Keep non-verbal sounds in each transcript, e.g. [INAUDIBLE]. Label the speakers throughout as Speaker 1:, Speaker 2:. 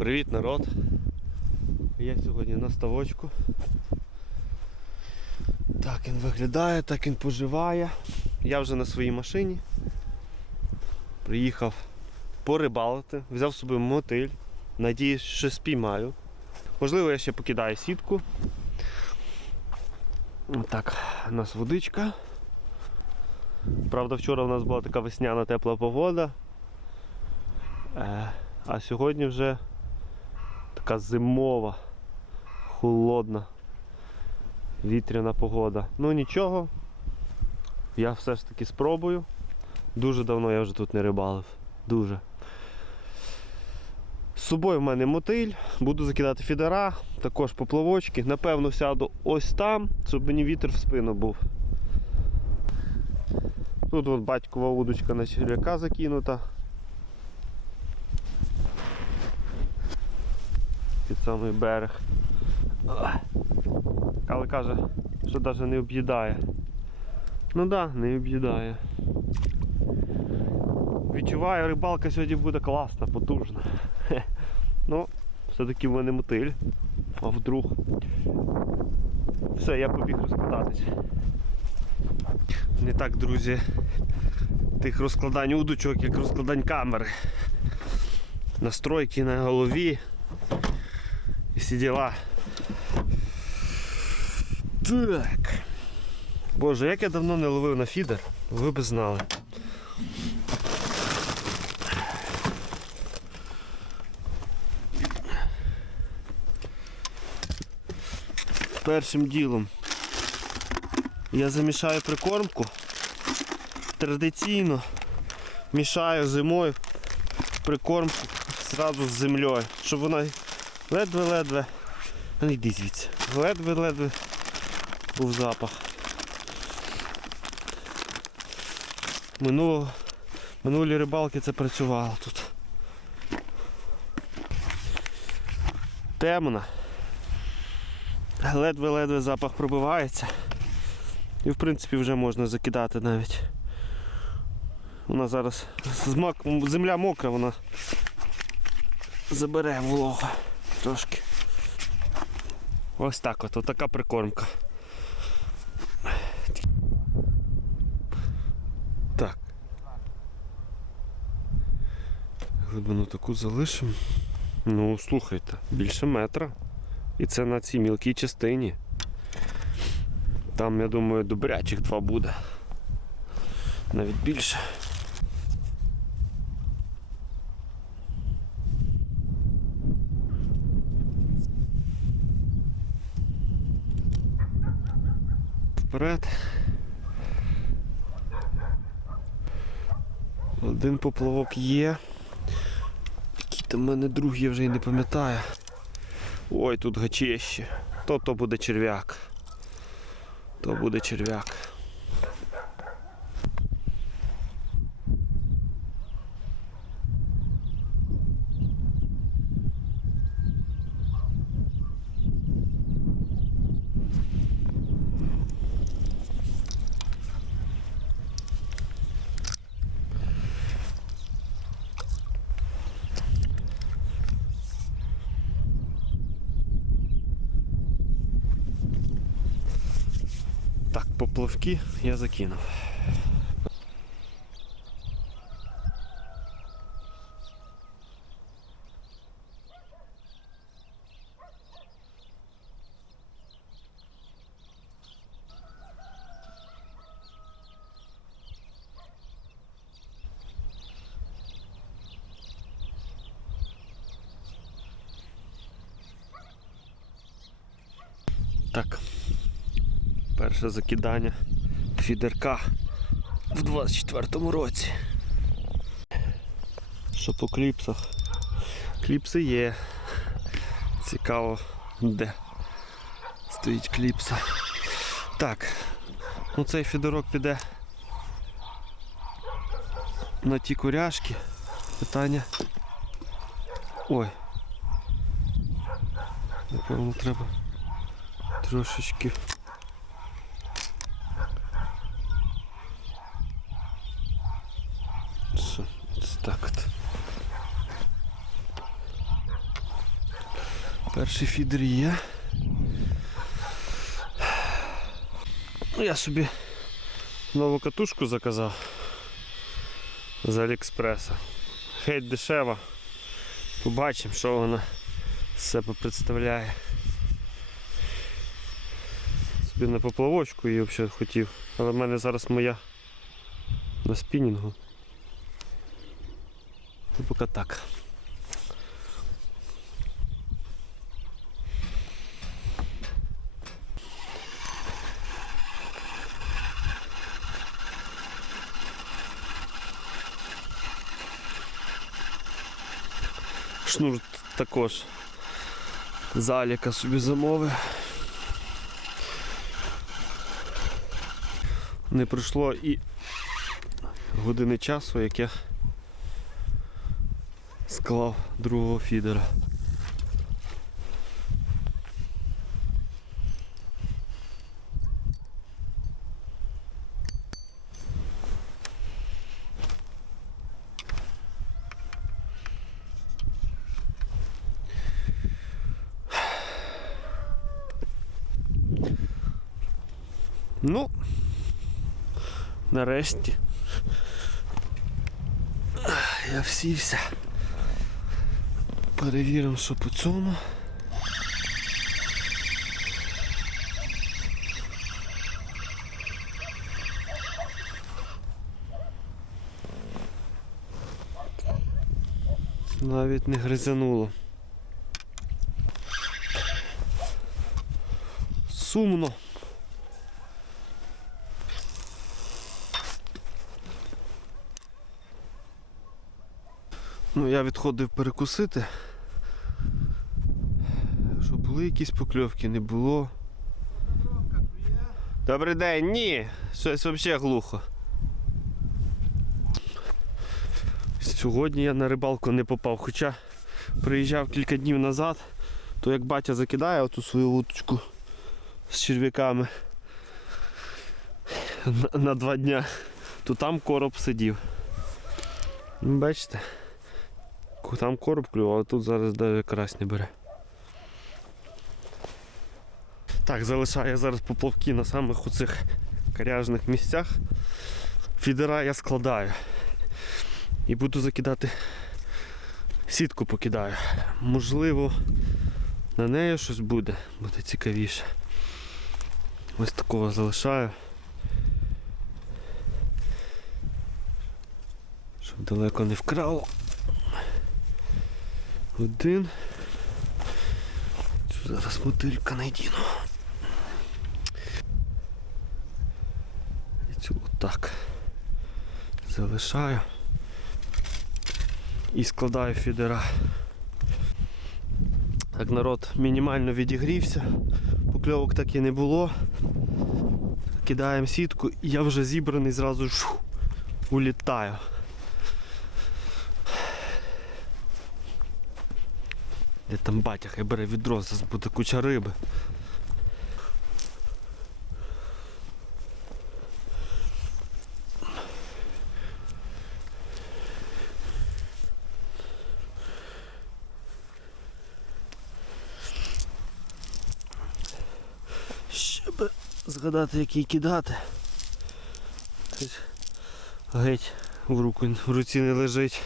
Speaker 1: Привіт, народ! Я сьогодні на ставочку. Так він виглядає, так він поживає. Я вже на своїй машині. Приїхав порибалити, взяв з собою мотиль. Надіюсь, що спіймаю. Можливо, я ще покидаю сітку. Так, у нас водичка. Правда, вчора у нас була така весняна тепла погода. Е, а сьогодні вже така зимова, холодна, вітряна погода. Ну нічого, я все ж таки спробую. Дуже давно я вже тут не рибалив. Дуже. З собою в мене мотиль, буду закидати фідера, також поплавочки. Напевно, сяду ось там, щоб мені вітер в спину був. Тут от батькова удочка на черв'яка закинута. Під самий берег. Але каже, що навіть не об'їдає. Ну так, да, не об'їдає. Відчуваю, рибалка сьогодні буде класна, потужна. [LAUGHS] Ну, все-таки в мене мотиль. А вдруг. Все, я побіг розкладатись. Не так, друзі, тих розкладань удочок, як розкладань камери. Настройки на голові. І всі діла. Так. Боже, як я давно не ловив на фідер, ви б знали. Першим ділом я замішаю прикормку. Традиційно мішаю зимою прикормку зразу з землею, щоб вона ледве-ледве. Не йди звідси. Ледве-ледве був запах. Минуло, минулі рибалки це працювало тут. Темно. Ледве-ледве запах пробивається. І в принципі вже можна закидати навіть. Вона зараз змак... земля мокра, вона забере вологу трошки. Ось так от, отака прикормка. Так. Глибину таку залишимо. Ну, слухайте, більше метра. І це на цій мілкій частині. Там, я думаю, добрячих два буде. Навіть більше. Вперед. Один поплавок є. Який там в мене другий, я вже і не пам'ятаю. Ой, тут гачище. То то буде черв'як. То буде черв'як. Так, поплавки я закинув. Так, Перше закидання фідерка в 24-му році. Що по кліпсах? Кліпси є. Цікаво, де стоїть кліпса. Так, ну цей фідерок піде на ті куряшки. Питання. Ой. Напевно, треба трошечки. Все, ось так от. Перший. Ну, я собі нову катушку заказав з Аліекспреса. Геть дешева. Побачимо, що вона з себе представляє. Собі на поплавочку її взагалі хотів, але в мене зараз моя на спінінгу. Ну, поки так. Шнур також заліка собі замовив. Не пройшло і години часу, як я склав другого фідера. Ну, нарешті. Я всівся. Перевіримо, що по цьому. Навіть не гризануло. Сумно. Я відходив перекусити. Щоб були якісь покльовки, не було. Добрий день, ні, щось взагалі глухо. Сьогодні я на рибалку не попав, хоча приїжджав кілька днів назад, то як батя закидає оту свою уточку з черв'яками на, на два дня, то там короб сидів. Бачите? Там короб клював, а тут зараз навіть карась не бере. Так, залишаю зараз поплавки на самих оцих коряжних місцях. Фідера я складаю. І буду закидати. Сітку покидаю. Можливо, на неї щось буде, буде цікавіше. Ось такого залишаю. Щоб далеко не вкрало. Один. Цю зараз мотилька найдіну. І цю отак. Залишаю. І складаю фідера. Так, народ мінімально відігрівся, покльовок так і не було. Кидаємо сітку і я вже зібраний зразу шу, улітаю. Де там батя, хай бере відро, зараз буде куча риби. Щоб згадати, який кидати. Геть в руку в руці не лежить.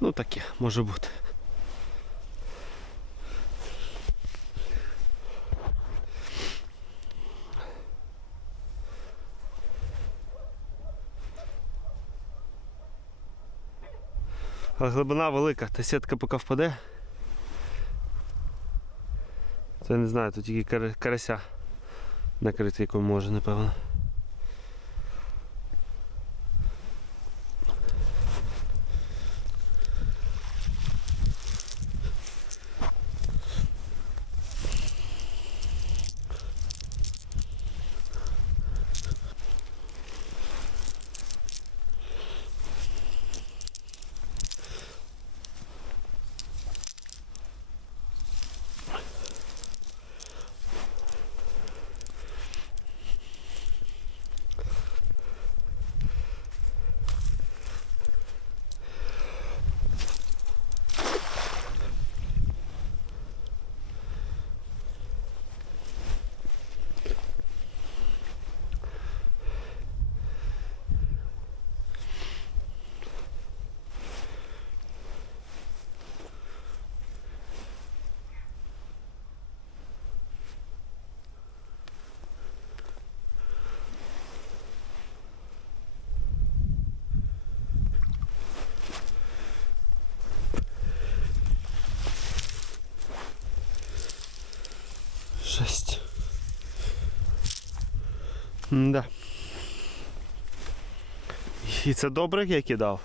Speaker 1: Ну таке може бути. А глибина велика, та сітка поки впаде. Це не знаю, тут тільки карася накрити, якою може, напевно. Да. І це добре, я кидав?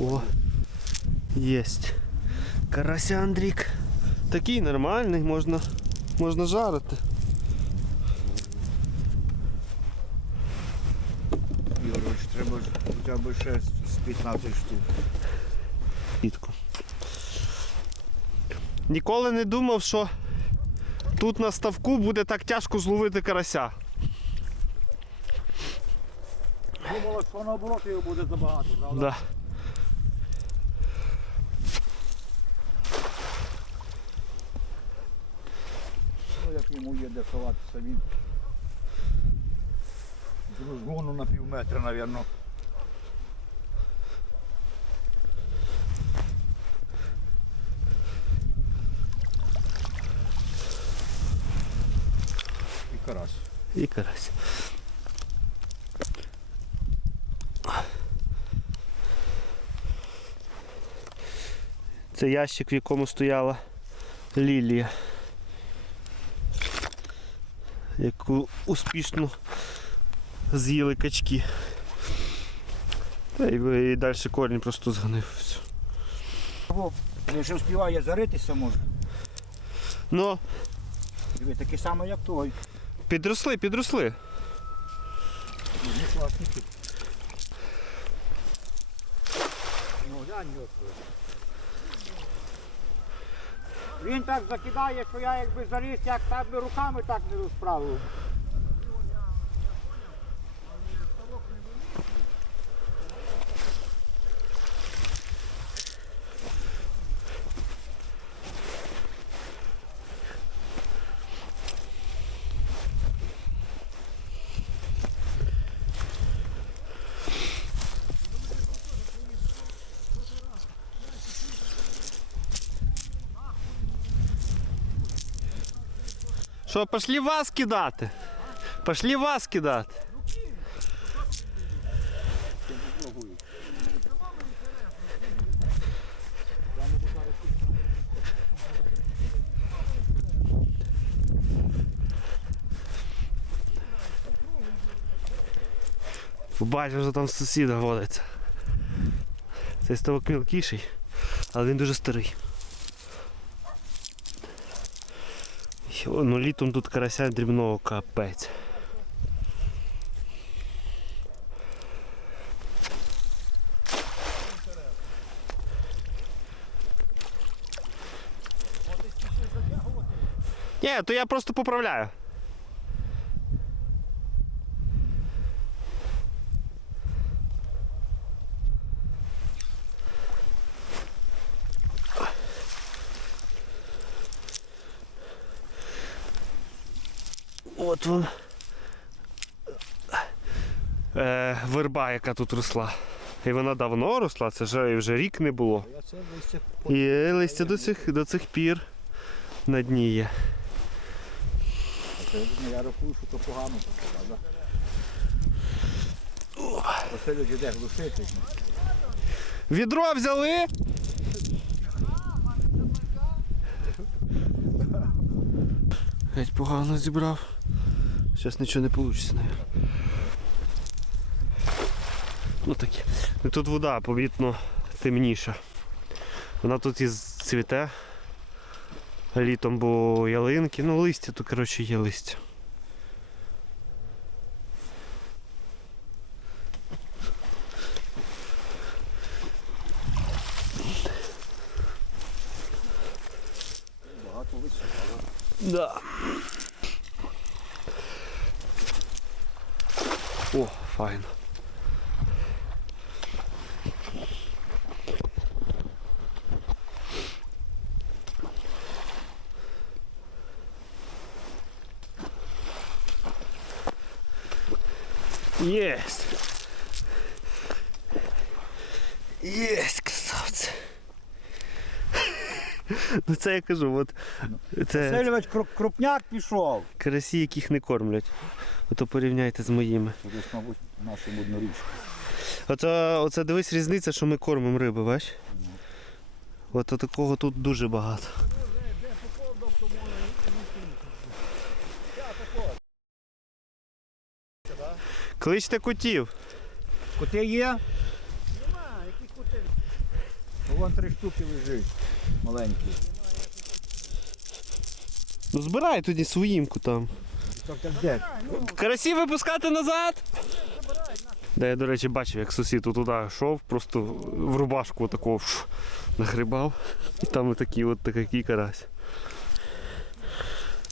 Speaker 1: О, єсть. Карася Андрік. Такий нормальний, можна, можна жарити.
Speaker 2: Ігорович, треба хоча б ще з 15 штук.
Speaker 1: Рідко. Ніколи не думав, що тут на ставку буде так тяжко зловити карася.
Speaker 2: Думала, що наоборот його буде забагато, правда?
Speaker 1: Да.
Speaker 2: Ну, як йому де ховатися від з розгону на пів метра, мабуть. І карась.
Speaker 1: І карась. Це ящик, в якому стояла лілія, яку успішно з'їли качки. Та й, і далі корінь просто згнив. Все.
Speaker 2: Якщо співає заритися може.
Speaker 1: Ну,
Speaker 2: Диви, такий самий, як той.
Speaker 1: підросли, підросли.
Speaker 2: Ну. Ну, глянь. Він так закидає, що я якби заліз, як так би руками так не розправив.
Speaker 1: Що, пошли вас кидати? Пошли вас кидати. Побачив, що там сусіда водиться. Цей ставок мілкіший, але він дуже старий. Йо, Ну літом тут карася дрібного капець. Ні, то я просто поправляю. От вон. Е, верба, яка тут росла. І вона давно росла, це вже, вже рік не було. І листя до цих, до цих пір на дні є.
Speaker 2: Я рахую, що то погано? Василь іде глушити.
Speaker 1: Відро взяли. Геть погано зібрав. Зараз нічого не вийде, навіть. Ну таке. Ну, Тут вода, помітно, темніша. Вона тут і цвіте. Літом бо ялинки, ну листя, тут коротше є листя.
Speaker 2: Багато листя.
Speaker 1: Да. О, файно. Єсть. Єсть, красавці. Ну це я кажу, от це
Speaker 2: Васильович Кру- крупняк пішов.
Speaker 1: карасі, яких не кормлять. Ото порівняйте з моїми.
Speaker 3: Десь, мабуть, нашому однорічку.
Speaker 1: Оце, оце дивись різниця, що ми кормимо риби, бач? От такого тут дуже багато. Кличте котів.
Speaker 2: Коти є? Нема, які коти. Вон три штуки лежить. Маленькі.
Speaker 1: Ну збирай тоді своїм котам.
Speaker 2: Тобто?
Speaker 1: Карасі випускати назад. Да, я, до речі, бачив, як сусід туди йшов, просто в рубашку такого фш, нагрибав. І там отакі от такий карась.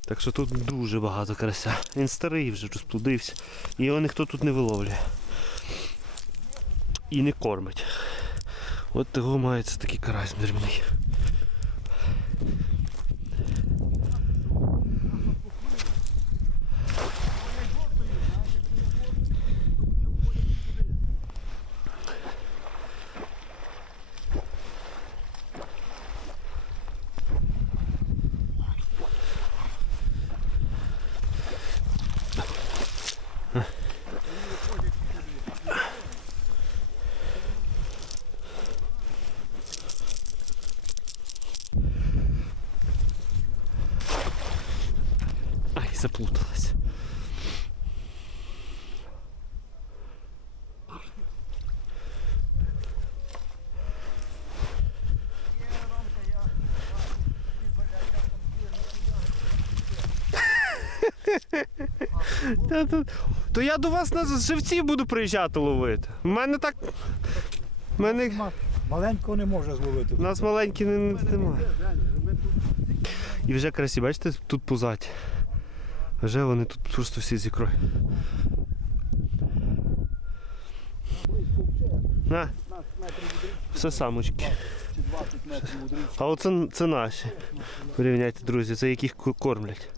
Speaker 1: Так що тут дуже багато карася. Він старий вже розплодився. І його ніхто тут не виловлює. І не кормить. От того мається такий карась дрібний. Та тут- То я до вас на живці буду приїжджати ловити. У мене так. У мене.
Speaker 2: Маленького не може зловити.
Speaker 1: У нас маленькі не, немає. І вже красі, бачите, тут пузаті. Вже вони тут просто всі з ікрою. На. Все самочки.
Speaker 3: Чи 20 метрів від річки.
Speaker 1: А оце це наші. Порівняйте, друзі, це яких кормлять.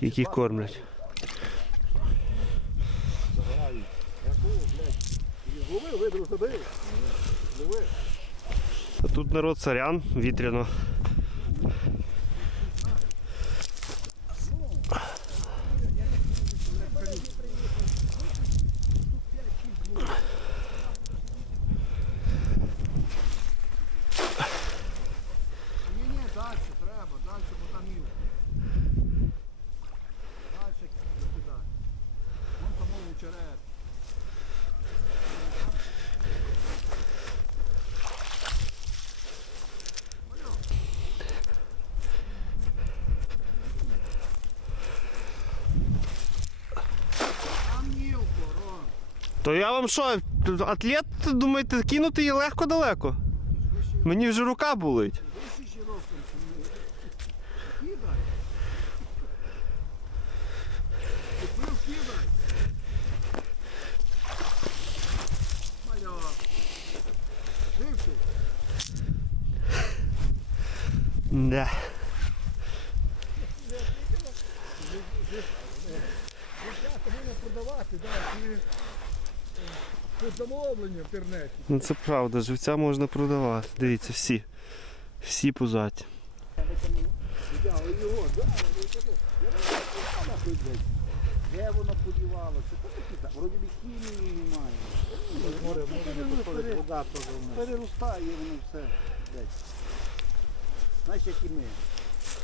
Speaker 1: Яких кормлять. Тут народ царян, вітряно.
Speaker 3: Ні, ні, далі треба, далі, бо там мів. Далі туди. Вон там мов черед. Там мілко, Рон.
Speaker 1: То я вам що, атлет, думаєте, кинути її легко далеко? Мені вже рука болить.
Speaker 3: Вищий широкий. Кидай. Купив, кидай. Маля. Живчик.
Speaker 1: Да.
Speaker 3: продавати, да, по замовленню в інтернеті.
Speaker 1: Ну це правда, живця можна продавати. Дивіться, всі. Всі
Speaker 3: ну блядь. Де воно подівалося? Вроді хімії немає. Море, море вода теж. Переростає воно все. Знаєш, як і ми.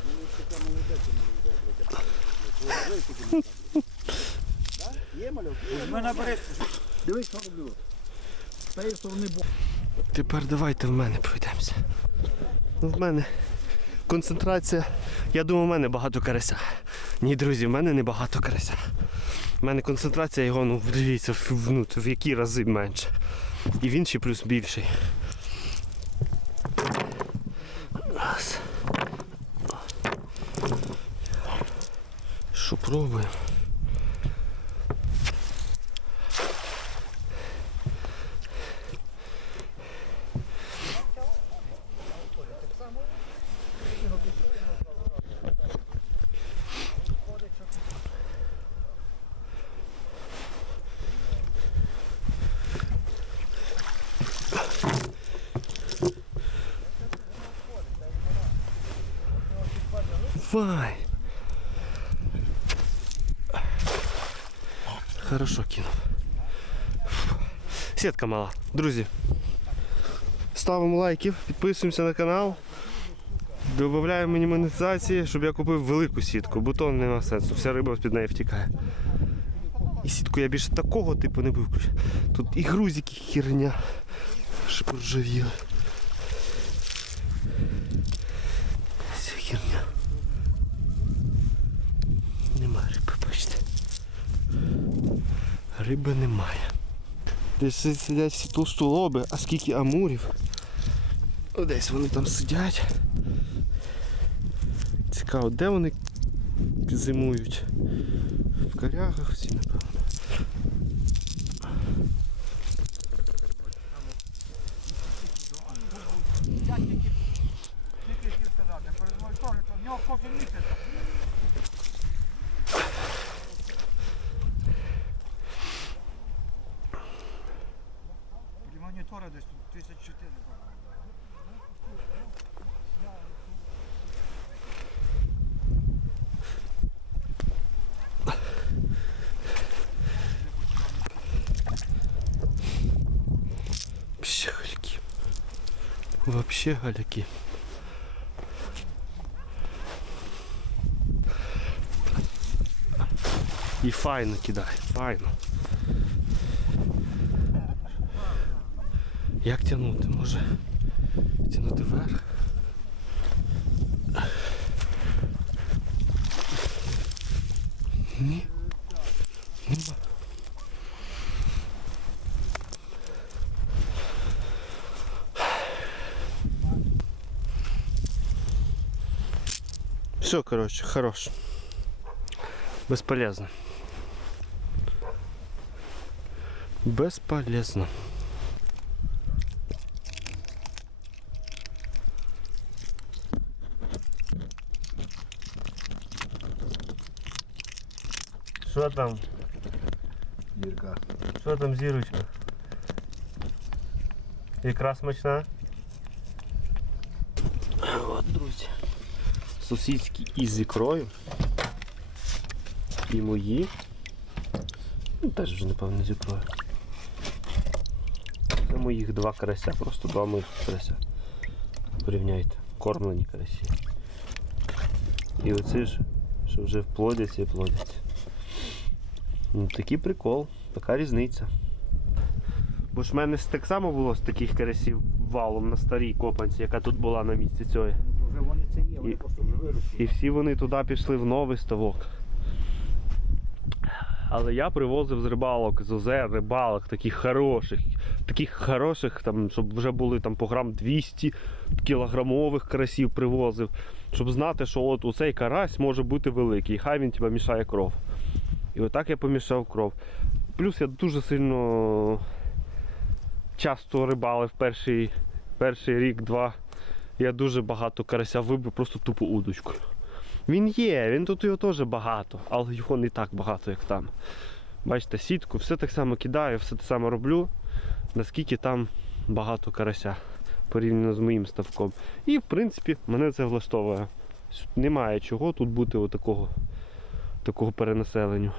Speaker 3: Ну, ось така молодець, ми Є мальок?
Speaker 2: Ми набери.
Speaker 3: Дивись, що роблю. З тієї сторони бо.
Speaker 1: Тепер давайте в мене пройдемося. Ну, в мене концентрація. Я думаю, в мене багато карася. Ні, друзі, в мене не багато карася. У мене концентрація його, ну, дивіться, в, в- ну, в які рази менше. І він ще плюс більший. Раз. Що пробуємо? Давай. Хорошо кинув. Сітка мала. Друзі. Ставимо лайків, підписуємося на канал. Додаємо мені монетизації, щоб я купив велику сітку, бо то нема сенсу, вся риба під неї втікає. І сітку я більше такого типу не включати. Тут і грузики херня. Щоб ржавіли. Вся херня. Нема риби, бачите. Риби немає. Десь сидять всі толстолоби, а скільки амурів. Десь вони там сидять. Цікаво, де вони зимують? В корягах всі, напевно.
Speaker 2: Тільки хотів сказати, перед мною теж, то в нього кожен місяць. І монітори десь тисяч чотири.
Speaker 1: Вообще галяки. Вообще галяки. І файно кидає, файно. Як тягнути? Може тягнути вверх? Все, короче, хорош. Бесполезно. Бесполезно. Що там?
Speaker 3: Дірка.
Speaker 1: Що там, зірочка? Ікра смачна? Сусідські із ікрою. І мої. Ну, теж вже, напевно, з ікрою. Це моїх два карася, просто два моїх карася. Порівняйте. Кормлені карасі. І оці ж, що вже плодяться і плодяться. Ну, такий прикол, така різниця. Бо ж в мене так само було з таких карасів валом на старій копанці, яка тут була на місці цієї.
Speaker 2: Вже вони це є, вони
Speaker 1: І-
Speaker 2: просто вже виросли.
Speaker 1: І всі вони туди пішли в новий ставок. Але я привозив з рибалок, з озер, рибалок, таких хороших, таких хороших, там, щоб вже були там по грам 200 кілограмових карасів привозив, щоб знати, що от у цей карась може бути великий, хай він тебе мішає кров. І отак я помішав кров. Плюс я дуже сильно часто рибалив перший, перший рік-два. Я дуже багато карася вибив просто тупо удочкою. Він є, він тут його теж багато, але його не так багато, як там. Бачите, сітку, все так само кидаю, все те саме роблю, наскільки там багато карася порівняно з моїм ставком. І в принципі мене це влаштовує. Немає чого тут бути отакого такого перенаселенню.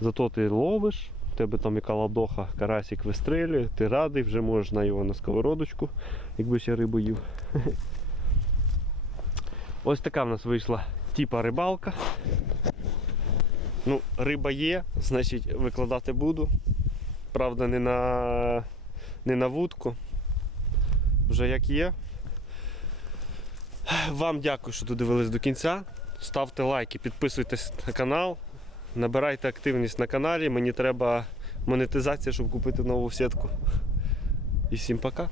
Speaker 1: Зато ти ловиш, в тебе там яка ладоха, карасик вистрелює, ти радий, вже можна його на сковородочку, якби ще рибу їв. [LAUGHS] Ось така в нас вийшла типа рибалка. Ну, риба є, значить викладати буду. Правда, не на, не на вудку. Вже як є. Вам дякую, що додивились до кінця. Ставте лайки, підписуйтесь на канал, набирайте активність на каналі. Мені треба монетизація, щоб купити нову сітку. І всім пока.